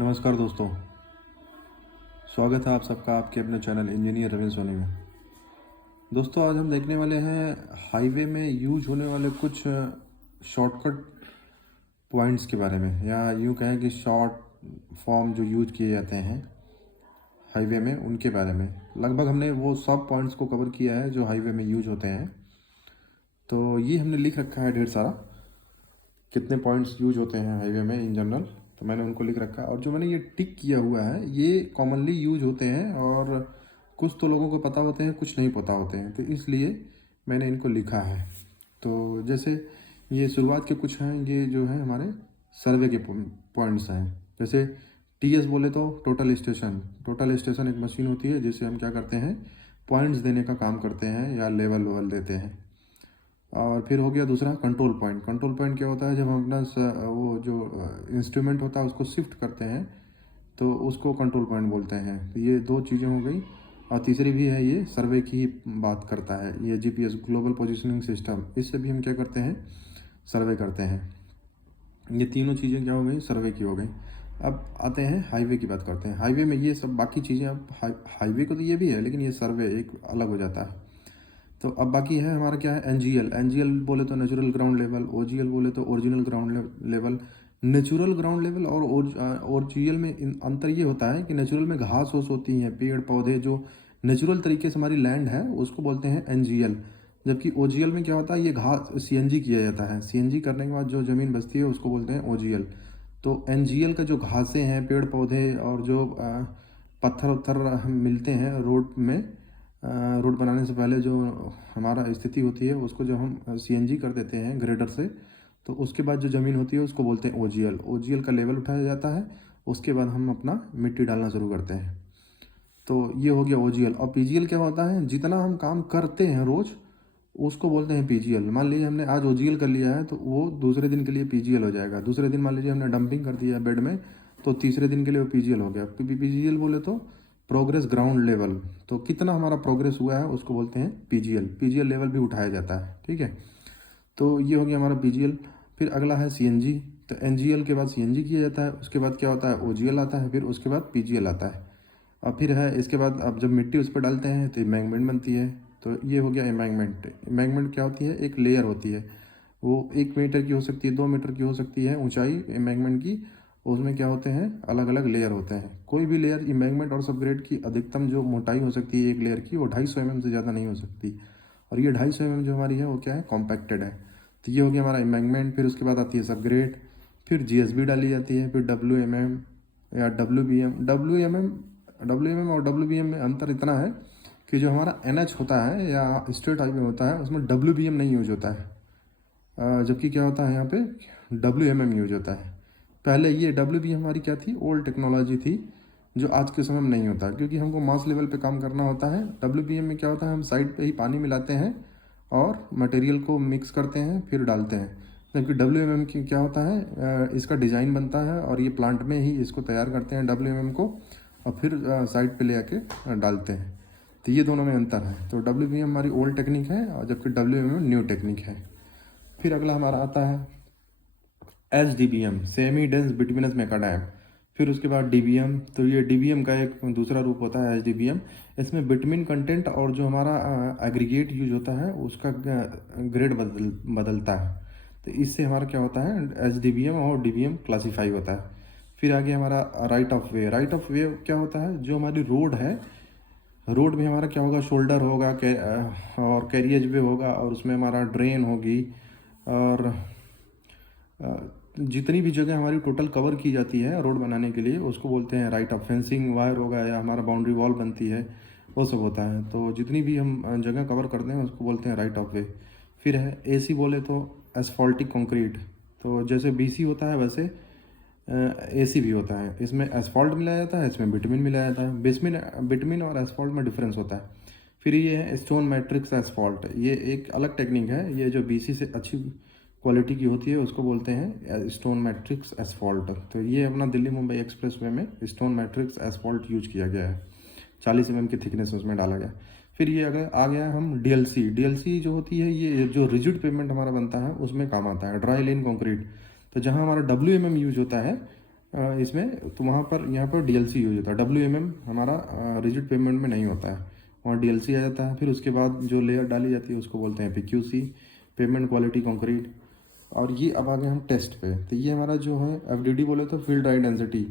नमस्कार दोस्तों, स्वागत है आप सबका आपके अपने चैनल इंजीनियर रवींद्र सोनी में। दोस्तों, आज हम देखने वाले हैं हाईवे में यूज होने वाले कुछ शॉर्टकट पॉइंट्स के बारे में, या यूँ कहें कि शॉर्ट फॉर्म जो यूज किए जाते हैं हाईवे में, उनके बारे में। लगभग हमने वो सब पॉइंट्स को कवर किया है जो हाईवे में यूज होते हैं। तो ये हमने लिख रखा है ढेर सारा, कितने पॉइंट्स यूज होते हैं हाईवे में इन जनरल। तो मैंने उनको लिख रखा है, और जो मैंने ये टिक किया हुआ है ये कॉमनली यूज होते हैं, और कुछ तो लोगों को पता होते हैं, कुछ नहीं पता होते हैं, तो इसलिए मैंने इनको लिखा है। तो जैसे ये शुरुआत के कुछ हैं, ये जो है हमारे सर्वे के पॉइंट्स हैं। जैसे टीएस बोले तो टोटल स्टेशन। टोटल स्टेशन एक मशीन होती है जिससे हम क्या करते हैं, पॉइंट्स देने का काम करते हैं या लेवल वेवल देते हैं। और फिर हो गया दूसरा कंट्रोल पॉइंट। कंट्रोल पॉइंट क्या होता है, जब हम अपना वो जो इंस्ट्रूमेंट होता है उसको शिफ्ट करते हैं तो उसको कंट्रोल पॉइंट बोलते हैं। तो ये दो चीज़ें हो गई, और तीसरी भी है, ये सर्वे की ही बात करता है। ये जीपीएस ग्लोबल पोजीशनिंग सिस्टम, इससे भी हम क्या करते हैं, सर्वे करते हैं। ये तीनों चीज़ें क्या हो गई, सर्वे की हो गई। अब आते हैं हाईवे की बात करते हैं। हाईवे में ये सब बाकी चीज़ें, अब हाईवे को तो ये भी है, लेकिन ये सर्वे एक अलग हो जाता है। तो अब बाकी है हमारा क्या है, एनजीएल। एनजीएल बोले तो नेचुरल ग्राउंड लेवल, ओजीएल बोले तो original ground level. Natural ground level और ओजीएल में अंतर ये होता है कि नेचुरल में घास ओस होती हैं, पेड़ पौधे, जो नेचुरल तरीके से हमारी लैंड है उसको बोलते हैं एनजीएल। जबकि ओजीएल में क्या होता है, ये घास सीएनजी किया जाता है, सीएनजी करने के बाद जो ज़मीन बचती है उसको बोलते हैं ओजीएल। तो एनजीएल का जो घासें हैं, पेड़ पौधे, और जो पत्थर उत्थर मिलते हैं रोड में, रोड बनाने से पहले जो हमारा स्थिति होती है उसको जब हम सीएनजी कर देते हैं ग्रेडर से, तो उसके बाद जो ज़मीन होती है उसको बोलते हैं ओजीएल। ओजीएल का लेवल उठाया जाता है, उसके बाद हम अपना मिट्टी डालना शुरू करते हैं। तो ये हो गया ओजीएल। और पीजीएल क्या होता है, जितना हम काम करते हैं रोज़ उसको बोलते हैं पीजीएल। मान लीजिए हमने आज ओजीएल कर लिया है तो वो दूसरे दिन के लिए पीजीएल हो जाएगा। दूसरे दिन मान लीजिए हमने डंपिंग कर दिया है बेड में, तो तीसरे दिन के लिए वो पीजीएल हो गया। पीजीएल बोले तो प्रोग्रेस ग्राउंड लेवल, तो कितना हमारा प्रोग्रेस हुआ है उसको बोलते हैं पीजीएल। पीजीएल लेवल भी उठाया जाता है, ठीक है। तो ये हो गया हमारा पीजीएल। फिर अगला है सीएनजी। तो एनजीएल के बाद सीएनजी किया जाता है, उसके बाद क्या होता है, ओजीएल आता है, फिर उसके बाद पीजीएल आता है। और फिर है इसके बाद अब जब मिट्टी उस पर डालते हैं तो एम्बैंकमेंट बनती है। तो ये हो गया एम्बैंकमेंट। एम्बैंकमेंट क्या होती है, एक लेयर होती है, वो 1 मीटर की हो सकती है, 2 मीटर की हो सकती है ऊंचाई एम्बैंकमेंट की। उसमें क्या होते हैं, अलग अलग लेयर होते हैं। कोई भी लेयर एम्बैंकमेंट और सबग्रेड की अधिकतम जो मोटाई हो सकती है एक लेयर की, वो 250 mm से ज़्यादा नहीं हो सकती। और ये 250 mm जो हमारी है वो क्या है, कॉम्पैक्टेड है। तो ये हो गया हमारा एम्बैंकमेंट। फिर उसके बाद आती है सबग्रेड, फिर जीएसबी डाली जाती है, फिर डब्ल्यूएमएम या डब्ल्यूबीएम। डब्ल्यूएमएम और डब्ल्यूबीएम में अंतर इतना है कि जो हमारा एनएच होता है या स्टेट हाईवे होता है उसमें डब्ल्यूबीएम नहीं यूज होता है, जबकि क्या होता है यहाँ पे डब्ल्यूएमएम यूज होता है। पहले ये डब्ल्यूबीएम हमारी क्या थी, ओल्ड टेक्नोलॉजी थी, जो आज के समय में नहीं होता, क्योंकि हमको मास लेवल पे काम करना होता है। डब्ल्यूबीएम में क्या होता है, हम साइड पे ही पानी मिलाते हैं और मटेरियल को मिक्स करते हैं फिर डालते हैं। जबकि डब्ल्यूएमएम की क्या होता है, इसका डिज़ाइन बनता है और ये प्लांट में ही इसको तैयार करते हैं डब्ल्यूएमएम को, और फिर साइड पे ले आके डालते हैं। तो ये दोनों में अंतर है। तो डब्ल्यूबीएम हमारी ओल्ड टेक्निक है, और जबकि डब्ल्यूएमएम न्यू टेक्निक है। फिर अगला हमारा आता है H D B M, semi dense bituminous macadam. फिर उसके बाद डीबीएम। तो ये डीबीएम का एक दूसरा रूप होता है एच डी बी एम। इसमें बिटवीन कंटेंट और जो हमारा एग्रीगेट यूज होता है उसका ग्रेड बदलता है। तो इससे हमारा क्या होता है, एच डी बी एम और डी बी एम क्लासीफाई होता है। फिर आगे हमारा right of way. Right of वे क्या होता है, जो हमारी रोड है, रोड में हमारा क्या होगा, शोल्डर होगा और कैरिएज वे होगा, और उसमें हमारा ड्रेन होगी, और जितनी भी जगह हमारी टोटल कवर की जाती है रोड बनाने के लिए उसको बोलते हैं राइट ऑफ। फेंसिंग वायर होगा या हमारा बाउंड्री वॉल बनती है, वो सब होता है। तो जितनी भी हम जगह कवर करते हैं उसको बोलते हैं राइट ऑफ वे। फिर है एसी बोले तो एसफॉल्टिक कंक्रीट। तो जैसे बीसी होता है वैसे एसी भी होता है। इसमें एसफॉल्ट मिलाया जाता है, इसमें बिटमिन मिलाया जाता है। बिटमिन और एसफॉल्ट में डिफरेंस होता है। फिर ये है स्टोन मैट्रिक्स एसफॉल्ट। ये एक अलग टेक्निक है, ये जो बीसी से अच्छी क्वालिटी की होती है उसको बोलते हैं स्टोन मैट्रिक्स एसफॉल्ट। तो ये अपना दिल्ली मुंबई एक्सप्रेस वे में स्टोन मैट्रिक्स एसफॉल्ट यूज किया गया है, 40 mm की थिकनेस उसमें डाला गया। फिर ये अगर आ गया हम डीएलसी। डीएलसी जो होती है, ये जो रिजिड पेमेंट हमारा बनता है उसमें काम आता है, ड्राई लेन कंक्रीट। तो जहाँ हमारा डब्ल्यूएमएम यूज होता है, इसमें तो वहाँ पर यहाँ पर डीएलसी यूज होता है। डब्ल्यूएमएम हमारा रिजिड पेमेंट में नहीं होता है, वहाँ डीएलसी आ जाता है। फिर उसके बाद जो लेयर डाली जाती है उसको बोलते हैं पीक्यूसी, पेमेंट क्वालिटी कंक्रीट। और ये अब आ गए हम टेस्ट पे। तो ये हमारा जो है एफडीडी बोले तो फील्ड ड्राई डेंसिटी।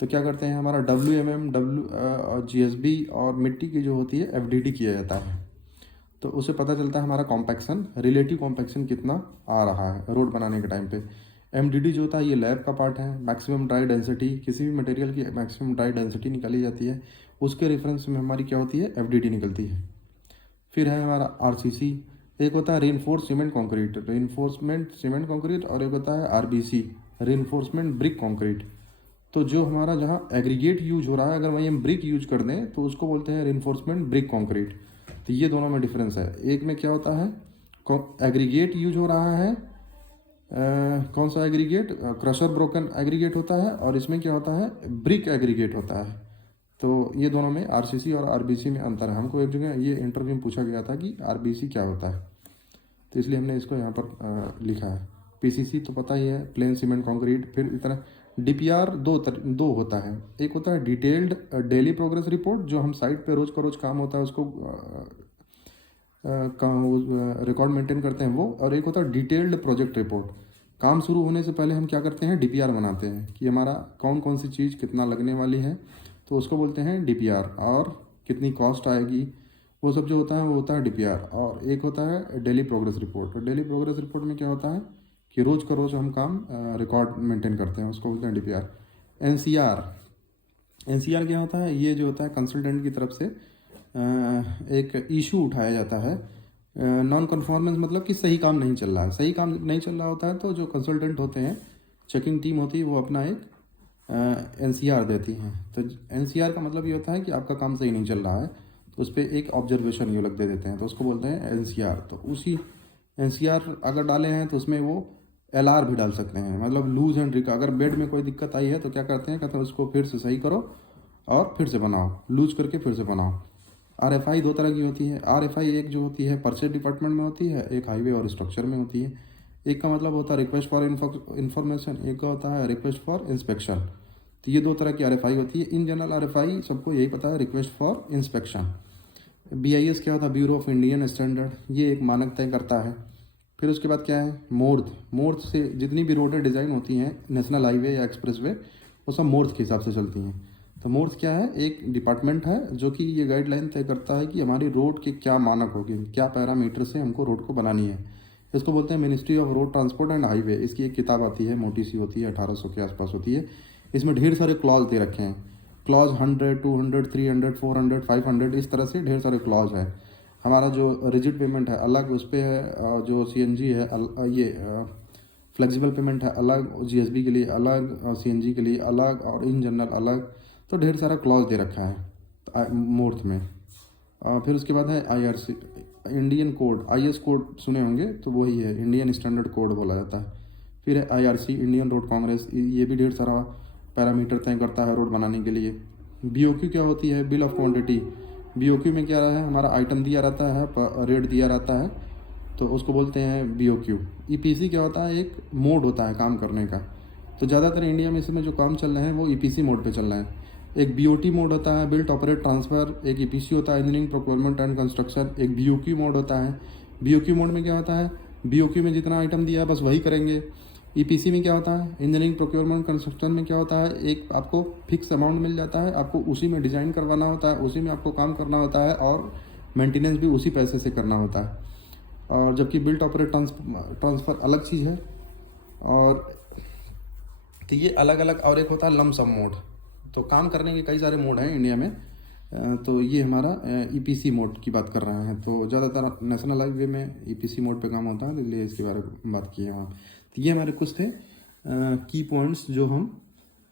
तो क्या करते हैं, हमारा डब्ल्यूएमएम जीएसबी और मिट्टी की जो होती है एफडीडी किया जाता है। तो उससे पता चलता है हमारा कॉम्पैक्शन, रिलेटिव कॉम्पैक्शन कितना आ रहा है रोड बनाने के टाइम पे। एमडीडी जो होता है ये लैब का पार्ट है। मैक्सिमम ड्राई डेंसिटी, किसी भी मटेरियल की मैक्सिमम ड्राई डेंसिटी निकाली जाती है, उसके रेफरेंस में हमारी क्या होती है, एफडीडी निकलती है। फिर है हमारा आरसीसी, एक होता है reinforce cement concrete, reinforcement cement concrete, और एक होता है आरबीसी, रीइंफोर्समेंट ब्रिक कंक्रीट। तो जो हमारा जहाँ एग्रीगेट यूज हो रहा है, अगर वहीं हम ब्रिक यूज कर दें तो उसको बोलते हैं रीइंफोर्समेंट ब्रिक कंक्रीट। तो ये दोनों में डिफरेंस है। एक में क्या होता है, एग्रीगेट यूज हो रहा है, कौन सा एग्रीगेट, क्रशर ब्रोकन एग्रीगेट होता है, और इसमें क्या होता है, ब्रिक एग्रीगेट होता है। तो ये दोनों में आरसीसी और आरबीसी में अंतर है। हमको एक जगह ये इंटरव्यू में पूछा गया था कि आरबीसी क्या होता है, तो इसलिए हमने इसको यहाँ पर लिखा है। पीसीसी तो पता ही है, प्लेन सीमेंट कंक्रीट। फिर इतना डीपीआर दो होता है। एक होता है डिटेल्ड डेली प्रोग्रेस रिपोर्ट, जो हम साइट पे रोज का रोज काम होता है उसको रिकॉर्ड मेंटेन करते हैं वो। और एक होता है डिटेल्ड प्रोजेक्ट रिपोर्ट, काम शुरू होने से पहले हम क्या करते हैं, डीपीआर बनाते हैं कि हमारा कौन कौन सी चीज़ कितना लगने वाली है, तो उसको बोलते हैं डीपीआर। और कितनी कॉस्ट आएगी, वो सब जो होता है वो होता है डीपीआर। और एक होता है डेली प्रोग्रेस रिपोर्ट। तो डेली प्रोग्रेस रिपोर्ट में क्या होता है कि रोज़ का रोज़ हम काम रिकॉर्ड मेंटेन करते हैं, उसको बोलते हैं डीपीआर। एनसीआर, एनसीआर क्या होता है, ये जो होता है कंसल्टेंट की तरफ से एक इशू उठाया जाता है। नॉन कन्फॉर्मेंस मतलब कि सही काम नहीं चल रहा है। सही काम नहीं चल रहा होता है तो जो कंसल्टेंट होते हैं, चेकिंग टीम होती है, वो अपना एक एनसीआर देती हैं। तो एनसीआर का मतलब ये होता है कि आपका काम सही नहीं चल रहा है, तो उस पर एक ऑब्जर्वेशन ये लोग दे देते हैं, तो उसको बोलते हैं एनसीआर। तो उसी एनसीआर अगर डाले हैं तो उसमें वो एलआर भी डाल सकते हैं, मतलब लूज एंड रिक। अगर बेड में कोई दिक्कत आई है तो क्या करते हैं, कहते हैं उसको फिर से सही करो और फिर से बनाओ, लूज करके फिर से बनाओ। आरएफआई दो तरह की होती है। आरएफआई एक जो होती है परचेज डिपार्टमेंट में होती है, एक हाईवे और स्ट्रक्चर में होती है। एक का मतलब होता है रिक्वेस्ट फॉर इन्फॉर्मेशन, एक का होता है रिक्वेस्ट फॉर इंस्पेक्शन। तो ये दो तरह की आरएफआई होती है। इन जनरल आरएफआई सबको यही पता है, रिक्वेस्ट फॉर इंस्पेक्शन। बीआईएस क्या होता है, ब्यूरो ऑफ इंडियन स्टैंडर्ड, ये एक मानक तय करता है। फिर उसके बाद क्या है, मोर्थ। मोर्थ से जितनी भी रोडें डिज़ाइन होती हैं, नेशनल हाईवे या एक्सप्रेस वे, वो सब मोर्थ के हिसाब से चलती हैं। तो मोर्थ क्या है, एक डिपार्टमेंट है जो कि ये गाइडलाइन तय करता है कि हमारी रोड के क्या मानक होगी, क्या पैरामीटर से हमको रोड को बनानी है। इसको बोलते हैं ministry of road transport and highway. इसकी एक किताब आती है, मोटी सी होती है, 1800 के आसपास होती है। इसमें ढेर सारे क्लॉज दे रखे हैं, क्लॉज 100, 200, 300, 400, 500, इस तरह से ढेर सारे क्लॉज है। हमारा जो रिजिड पेमेंट है अलग, उस पर है जो सीएनजी है ये फ्लेक्सिबल पेमेंट है अलग, जीएसबी के लिए अलग, सीएनजी के लिए अलग, और इन जनरल अलग। तो ढेर सारा क्लॉज दे रखा है मोर्थ में। फिर उसके बाद है IRC, Indian code, IS code सुने होंगे, तो वही है, इंडियन स्टैंडर्ड कोड बोला जाता है। फिर है आईआरसी, इंडियन रोड कांग्रेस, ये भी ढेर सारा पैरामीटर तय करता है रोड बनाने के लिए। बीओक्यू क्या होती है, बिल ऑफ क्वांटिटी। बीओक्यू में क्या है, हमारा आइटम दिया रहता है, रेट दिया रहता है, तो उसको बोलते हैं बीओक्यू। ईपीसी क्या होता है, एक मोड होता है काम करने का। तो ज़्यादातर इंडिया में इसमें जो काम चल रहे हैं वो ईपीसी मोड पे चल रहे हैं। एक बीओटी मोड होता है, बिल्ट ऑपरेट ट्रांसफ़र। एक ईपीसी होता है, इंजीनियरिंग प्रोक्योरमेंट एंड कंस्ट्रक्शन। एक बीओक्यू मोड होता है। बीओक्यू मोड में क्या होता है, बीओक्यू में जितना आइटम दिया है बस वही करेंगे। ईपीसी में क्या होता है, इंजीनियरिंग प्रोक्योरमेंट कंस्ट्रक्शन में क्या होता है, एक आपको फिक्स अमाउंट मिल जाता है, आपको उसी में डिज़ाइन करवाना होता है, उसी में आपको काम करना होता है, और मेंटेनेंस भी उसी पैसे से करना होता है। और जबकि बिल्ट ऑपरेट ट्रांसफ़र अलग चीज़ है। और तो ये अलग अलग। और एक होता है लम सम मोड। तो काम करने के कई सारे मोड हैं इंडिया में। तो ये हमारा ईपीसी मोड की बात कर रहे हैं। तो ज़्यादातर नेशनल हाईवे में ईपीसी मोड पे काम होता है, इसलिए इसके बारे में बात की है वहाँ। तो ये हमारे कुछ थे की पॉइंट्स जो हम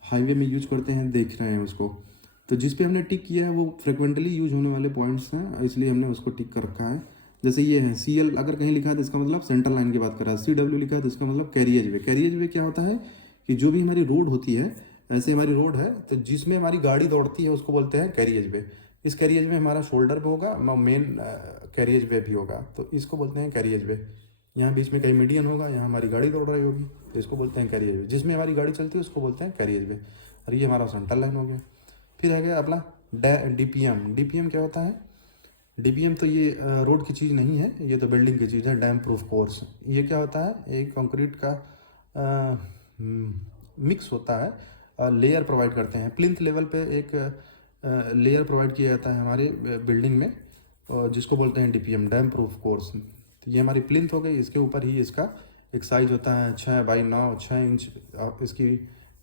हाईवे में यूज करते हैं, देख रहे हैं उसको। तो जिस पे हमने टिक किया है वो फ्रिक्वेंटली यूज होने वाले पॉइंट्स हैं, इसलिए हमने उसको टिक कर रखा है। जैसे ये है सीएल, अगर कहीं लिखा है तो इसका मतलब सेंट्रल लाइन की बात कर रहा है। सीडब्ल्यू लिखा है तो इसका मतलब कैरियज वे। कैरियज वे क्या होता है कि जो भी हमारी रोड होती है, ऐसे हमारी रोड है तो जिसमें हमारी गाड़ी दौड़ती है उसको बोलते हैं कैरियज वे। इस कैरियज में हमारा शोल्डर भी होगा, मेन कैरियज वे भी होगा, तो इसको बोलते हैं कैरियज वे। यहाँ बीच में कहीं मीडियन होगा, यहाँ हमारी गाड़ी दौड़ रही होगी। तो इसको बोलते हैं कैरियर वे। जिसमें हमारी गाड़ी चलती है उसको बोलते हैं कैरियर वे। और ये हमारा सेंट्रल लाइन हो गया। फिर आ गया अपना DPM। DPM क्या होता है? DPM तो ये रोड की चीज़ नहीं है, ये तो बिल्डिंग की चीज़ है, डैम प्रूफ कोर्स। ये क्या होता है? एक कंक्रीट का मिक्स होता है, लेयर प्रोवाइड करते हैं। प्लिंथ लेवल पे एक लेयर प्रोवाइड किया जाता है हमारे बिल्डिंग में, जिसको बोलते हैं DPM, डैम प्रूफ कोर्स। तो ये हमारी प्लिंथ हो गई, इसके ऊपर ही इसका एक साइज होता है 6x9, 6 इंच इसकी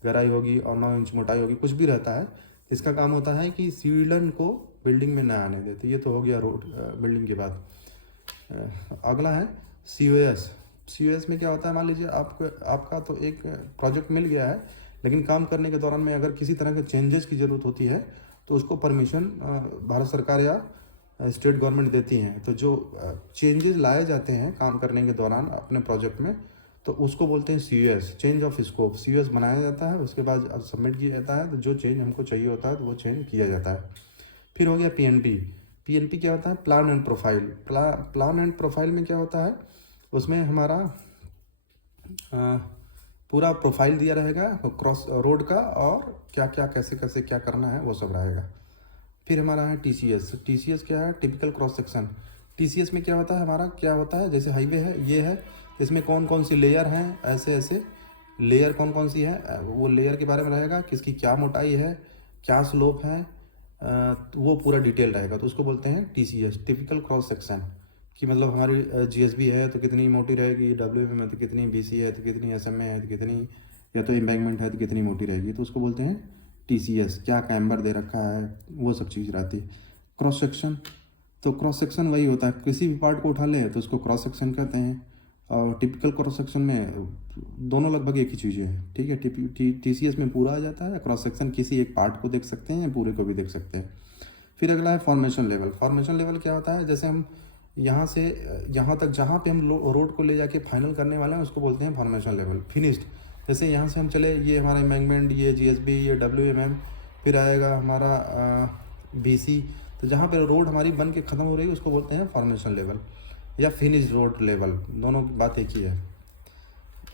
गहराई होगी और 9 इंच मोटाई होगी, कुछ भी रहता है। इसका काम होता है कि सीलन को बिल्डिंग में ना आने दे। तो ये तो हो गया रोड बिल्डिंग के बाद। अगला है COS। COS में क्या होता है? मान लीजिए आपका तो एक प्रोजेक्ट मिल गया है, लेकिन काम करने के दौरान में अगर किसी तरह के चेंजेस की ज़रूरत होती है तो उसको परमिशन भारत सरकार या स्टेट गवर्नमेंट देती हैं। तो जो चेंजेस लाए जाते हैं काम करने के दौरान अपने प्रोजेक्ट में, तो उसको बोलते हैं COS, change of scope. COS बनाया जाता है, उसके बाद अब सबमिट किया जाता है, तो जो चेंज हमको चाहिए होता है तो वो चेंज किया जाता है। फिर हो गया PNP। PNP क्या होता है? Plan and profile. Plan and profile में क्या होता है? उसमें हमारा पूरा प्रोफाइल दिया रहेगा क्रॉस रोड का, और क्या क्या कैसे कैसे क्या करना है वो सब रहेगा। फिर हमारा है TCS। TCS क्या है? Typical cross section. TCS में क्या होता है? हमारा क्या होता है? जैसे हाईवे है, ये है, इसमें कौन कौन सी लेयर हैं, ऐसे ऐसे लेयर कौन कौन सी है, वो लेयर के बारे में रहेगा, किसकी क्या मोटाई है, क्या स्लोप है, तो वो पूरा डिटेल रहेगा। तो उसको बोलते हैं TCS, टिपिकल क्रॉस सेक्शन। कि मतलब हमारी GSB है तो कितनी मोटी रहेगी, WM है तो कितनी, BC है तो कितनी, SMA है तो कितनी, या तो एम्बैंकमेंट है तो कितनी मोटी रहेगी, तो उसको बोलते हैं TCS। क्या कैम्बर दे रखा है, वो सब चीज़ रहती है। क्रॉस सेक्शन, तो क्रॉस सेक्शन वही होता है, किसी भी पार्ट को उठा लें तो उसको क्रॉस सेक्शन कहते हैं। और टिपिकल क्रॉस सेक्शन में दोनों लगभग एक ही चीज़ें हैं, ठीक है। TCS में पूरा आ जाता है, क्रॉस सेक्शन किसी एक पार्ट को देख सकते हैं या पूरे को भी देख सकते हैं। फिर अगला है फॉर्मेशन लेवल। फॉर्मेशन लेवल क्या होता है? जैसे हम यहाँ से यहाँ तक जहाँ पे हम रोड को ले जाके फाइनल करने वाले हैं उसको बोलते हैं फॉर्मेशन लेवल। फिनिश्ड, जैसे यहाँ से हम चले, ये हमारा एम्बैंकमेंट, ये GSB, ये WMM, फिर आएगा हमारा BC। तो जहाँ पे रोड हमारी बन के ख़त्म हो रही है उसको बोलते हैं फॉर्मेशन लेवल या फिनिश्ड रोड लेवल, दोनों की बात एक ही है।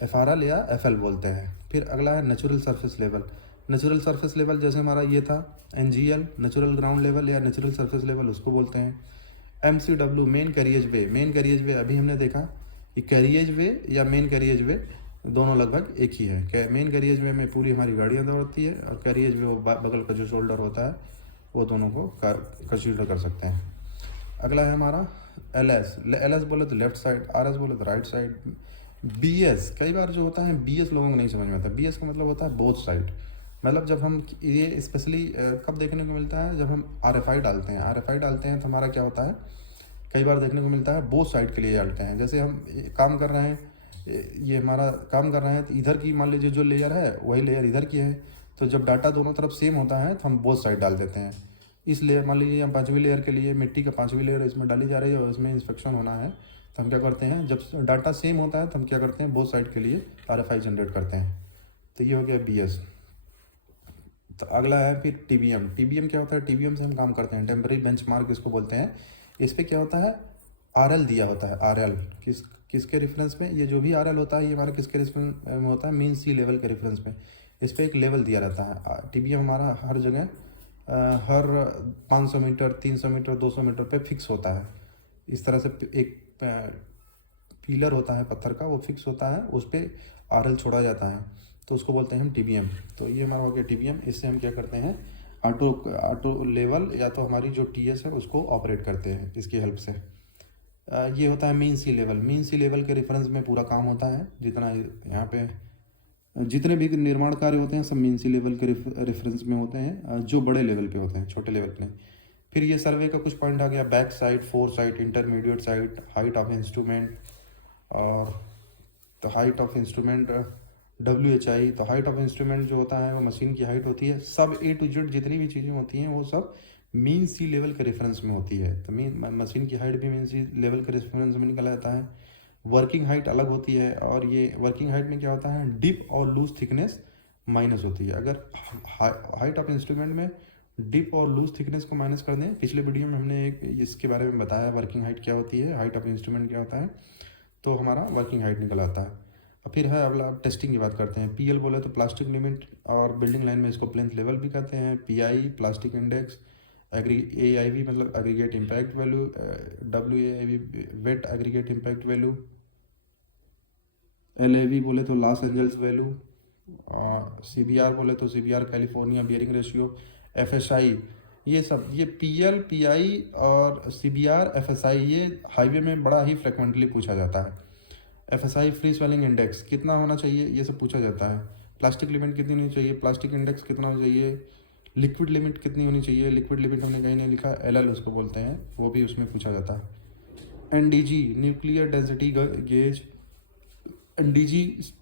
FRL या FL बोलते हैं। फिर अगला है natural surface level. Natural surface level जैसे हमारा ये था NGL, नेचुरल ग्राउंड लेवल या नेचुरल सरफेस लेवल, उसको बोलते हैं। MCW, मेन कैरियज वे। मेन कैरियज वे अभी हमने देखा कि कैरियज वे या मेन कैरियज वे दोनों लगभग एक ही है। मेन कैरियज वे में पूरी हमारी गाड़ियाँ दौड़ती है, और कैरियज वे वो बगल का जो शोल्डर होता है वो दोनों को कंसीडर कर सकते हैं। अगला है हमारा LS बोले तो लेफ्ट साइड, RS बोले तो राइट साइड। BS कई बार जो होता है BS लोगों को नहीं समझ में आता। BS का मतलब होता है बोथ साइड। मतलब जब हम ये स्पेशली कब देखने को मिलता है? जब हम RFI डालते हैं। RFI डालते हैं तो हमारा क्या होता है? कई बार देखने को मिलता है बोथ साइड के लिए डालते हैं। जैसे हम काम कर रहे हैं, ये हमारा काम कर रहे हैं, तो इधर की मान लीजिए जो लेयर है वही लेयर इधर की है, तो जब डाटा दोनों तरफ सेम होता है तो हम बोथ साइड डाल देते हैं। इस लेयर, मान लीजिए हम 5वीं लेयर के लिए मिट्टी का 5वीं लेयर इसमें डाली जा रही है और इसमें इंस्पेक्शन होना है, तो हम क्या करते हैं? जब डाटा सेम होता है तो हम क्या करते हैं? बोथ साइड के लिए RFI जनरेट करते हैं। तो ये हो गया BS। तो अगला है फिर TBM क्या होता है? TBM से हम काम करते हैं, टेम्पररी बेंचमार्क इसको बोलते हैं। इस पर क्या होता है? RL दिया होता है। RL किसके रेफरेंस में? ये जो भी RL होता है ये हमारा किसके रेफरेंस में होता है? मीन सी लेवल के रेफरेंस में। इस पर एक लेवल दिया रहता है। TBM हमारा हर जगह हर 500 मीटर, 300 मीटर, 200 मीटर पे फिक्स होता है। इस तरह से एक पिलर होता है पत्थर का, वो फिक्स होता है, उस पर RL छोड़ा जाता है, तो उसको बोलते हैं हम TBM। तो ये हमारा हो गया TBM। इससे हम क्या करते हैं? ऑटो लेवल या तो हमारी जो TS है उसको ऑपरेट करते हैं इसकी हेल्प से। ये होता है मीन सी लेवल। मीन सी लेवल के रेफरेंस में पूरा काम होता है। जितना यहाँ पे जितने भी निर्माण कार्य होते हैं सब मीन सी लेवल के रेफरेंस में होते हैं, जो बड़े लेवल पे होते हैं, छोटे लेवल पे नहीं। फिर ये सर्वे का कुछ पॉइंट आ गया, back side, four side, intermediate side, height of instrument, और तो हाइट ऑफ इंस्ट्रूमेंट WHI। तो हाइट ऑफ इंस्ट्रूमेंट जो होता है वो मशीन की हाइट होती है। सब A to Z जितनी भी चीज़ें होती हैं वो सब मीन सी लेवल के रेफरेंस में होती है। तो मशीन की हाइट भी मीन सी लेवल के रेफरेंस में निकल आता है। वर्किंग हाइट अलग होती है, और ये वर्किंग हाइट में क्या होता है? डिप और लूज थिकनेस माइनस होती है। अगर हाइट ऑफ इंस्ट्रूमेंट में डिप और लूज थिकनेस को माइनस कर दें, पिछले वीडियो में हमने एक इसके बारे में बताया वर्किंग हाइट क्या होती है, हाइट ऑफ इंस्ट्रूमेंट क्या होता है, तो हमारा वर्किंग हाइट निकल आता है। फिर है अगला, टेस्टिंग की बात करते हैं। पीएल बोले तो प्लास्टिक लिमिट, और बिल्डिंग लाइन में इसको प्लेंथ लेवल भी कहते हैं। पीआई प्लास्टिक इंडेक्स, एआईवी मतलब aggregate impact value, WAIV wet aggregate impact value, LAV बोले तो लॉस एंजल्स वैल्यू, सीबीआर बोले तो CBR California bearing ratio, FSI, ये सब, ये पीएल पीआई और सीबीआर एफएसआई ये हाईवे में बड़ा ही फ्रिक्वेंटली पूछा जाता है। एफएसआई फ्री स्वेलिंग इंडेक्स कितना होना चाहिए, ये सब पूछा जाता है। प्लास्टिक लिमिट कितनी होनी चाहिए, प्लास्टिक इंडेक्स कितना होना चाहिए, लिक्विड लिमिट कितनी होनी चाहिए, लिक्विड लिमिट हमने कहीं नहीं लिखा, एलएल उसको बोलते हैं, वो भी उसमें पूछा जाता है। एनडीजी न्यूक्लियर डेंसिटी गेज, एनडीजी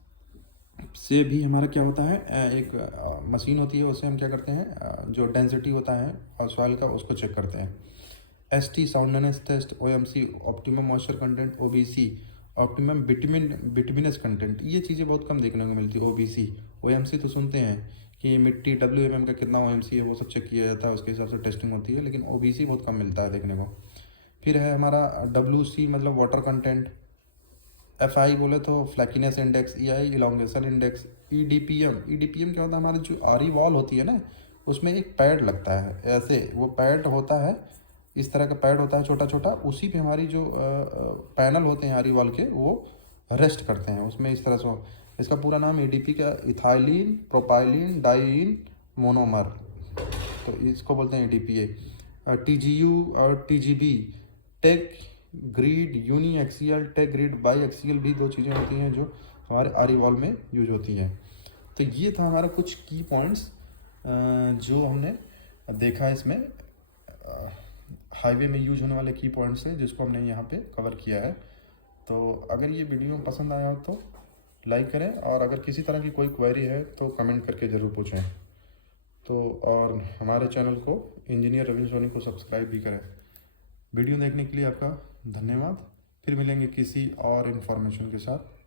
से भी हमारा क्या होता है, एक मशीन होती है, उससे हम क्या करते हैं, जो डेंसिटी होता है और सॉइल का उसको चेक करते हैं। ST soundness test, OMC optimum moisture content, OBC optimum bituminous content, ये चीज़ें बहुत कम देखने को मिलती है। ओबीसी, ओएमसी तो सुनते हैं कि मिट्टी डब्ल्यूएमएम का कितना ओएमसी है, वो सब चेक किया जाता है, उसके हिसाब से टेस्टिंग होती है, लेकिन ओबीसी बहुत कम मिलता है देखने को। फिर है हमारा डब्ल्यूसी मतलब वाटर कंटेंट, एफआई बोले तो फ्लैकीनेस इंडेक्स, ईआई इलोंगेशन इंडेक्स, ईडीपीएम, ईडीपीएम क्या होता है, हमारी जो आरी वॉल होती है ना, उसमें एक पैड लगता है, ऐसे वो पैड होता है, इस तरह का पैड होता है छोटा छोटा, उसी पे हमारी जो पैनल होते हैं आरी वॉल के, वो रेस्ट करते हैं उसमें इस तरह से। इसका पूरा नाम ईडीपी का इथाइलिन प्रोपाइलिन डाइइन मोनोमर, तो इसको बोलते हैं ईडीपीए। टीजीयू और TGB, tech grid uniaxial, tech grid biaxial भी दो चीज़ें होती हैं जो हमारे आरी वॉल में यूज होती हैं। तो ये था हमारा कुछ की पॉइंट्स जो हमने देखा इसमें, हाईवे में यूज होने वाले की पॉइंट्स हैं जिसको हमने यहाँ पे कवर किया है। तो अगर ये वीडियो पसंद आया हो तो लाइक करें, और अगर किसी तरह की कोई क्वेरी है तो कमेंट करके ज़रूर पूछें। तो और हमारे चैनल को इंजीनियर रविंद्र सोनी को सब्सक्राइब भी करें। वीडियो देखने के लिए आपका धन्यवाद। फिर मिलेंगे किसी और इन्फॉर्मेशन के साथ।